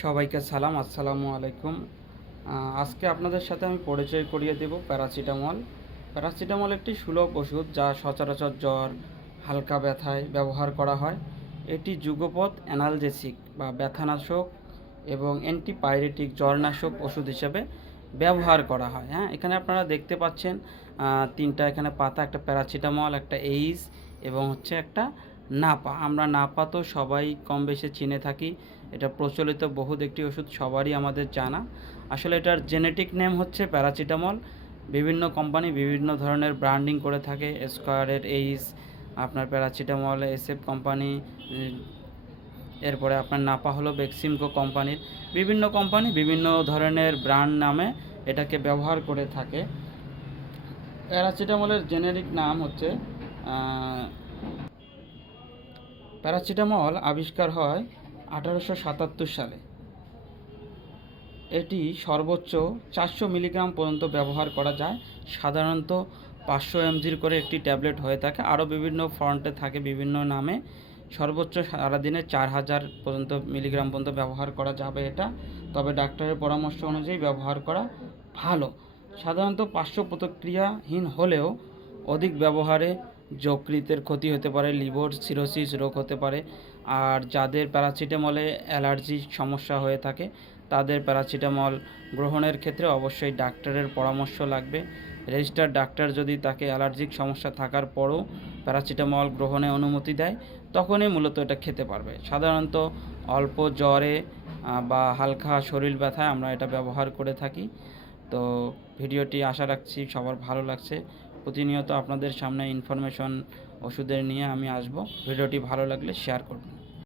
সবাইকে সালাম, আসসালামু আলাইকুম। আজকে আপনাদের সাথে আমি পরিচয় করিয়ে দেব প্যারাসিটামল। প্যারাসিটামল একটি সুলভ ওষুধ যা সচরাচর জ্বর, হালকা ব্যথায় ব্যবহার করা হয়। এটি যুগপৎ অ্যানালজেসিক বা ব্যথানাশক এবং অ্যান্টিপাইরেটিক জ্বরনাশক ওষুধ হিসেবে ব্যবহার করা হয়। হ্যাঁ এখানে আপনারা দেখতে পাচ্ছেন তিনটা এখানে পাতা, একটা প্যারাসিটামল, একটা এইস এবং হচ্ছে একটা নাপা, আমরা নাপা তো সবাই কম বেশি চিনে থাকি। এটা প্রচলিত বহুত একটি ওষুধ, সবারই আমাদের জানা। আসলে এটার জেনেটিক নেম হচ্ছে প্যারাসিটামল বিভিন্ন কোম্পানি বিভিন্ন ধরনের ব্র্যান্ডিং করে থাকে স্কোয়ারের এইস আপনার প্যারাসিটামল এসএফ কোম্পানি এরপরে আপনার নাপা হলো বেক্সিমকো কোম্পানির বিভিন্ন কোম্পানি বিভিন্ন ধরনের ব্র্যান্ড নামে এটাকে ব্যবহার করে থাকে। প্যারাসিটামলের জেনেরিক নাম হচ্ছে প্যারাসিটামল আবিষ্কার হয় আঠারোশো সাতাত্তর সালে। এটি সর্বোচ্চ চারশো মিলিগ্রাম পর্যন্ত ব্যবহার করা যায়। সাধারণত পাঁচশো এমজির করে একটি ট্যাবলেট হয়ে থাকে। আরও বিভিন্ন ফ্রন্টে থাকে বিভিন্ন নামে। সর্বোচ্চ সারাদিনে চার হাজার পর্যন্ত মিলিগ্রাম পর্যন্ত ব্যবহার করা যাবে এটা। তবে ডাক্তারের পরামর্শ অনুযায়ী ব্যবহার করা ভালো। সাধারণত পার্শ্ব প্রতিক্রিয়াহীন হলেও অধিক ব্যবহারে যকৃতের ক্ষতি হতে পারে, লিভার সিরোসিস রোগ হতে পারে, আর যাদের প্যারাসিটামলে অ্যালার্জির সমস্যা হয়ে থাকে, তাদের প্যারাসিটামল গ্রহণের ক্ষেত্রে অবশ্যই ডাক্তারের পরামর্শ লাগবে। রেজিস্টার ডাক্তার যদি তাকে অ্যালার্জিক সমস্যা থাকার পরও প্যারাসিটামল গ্রহণে অনুমতি দেয়, তখনই মূলত এটা খেতে পারবে। সাধারণত অল্প জ্বরে বা হালকা শরীর ব্যথায় আমরা এটা ব্যবহার করে থাকি। তো ভিডিওটি আশা রাখছি সবার ভালো লাগছে। প্রতিনিয়ত আপনাদের সামনে ইনফরমেশন ওষুধের নিয়ে আমি আসব। ভিডিওটি ভালো লাগলে শেয়ার করবেন।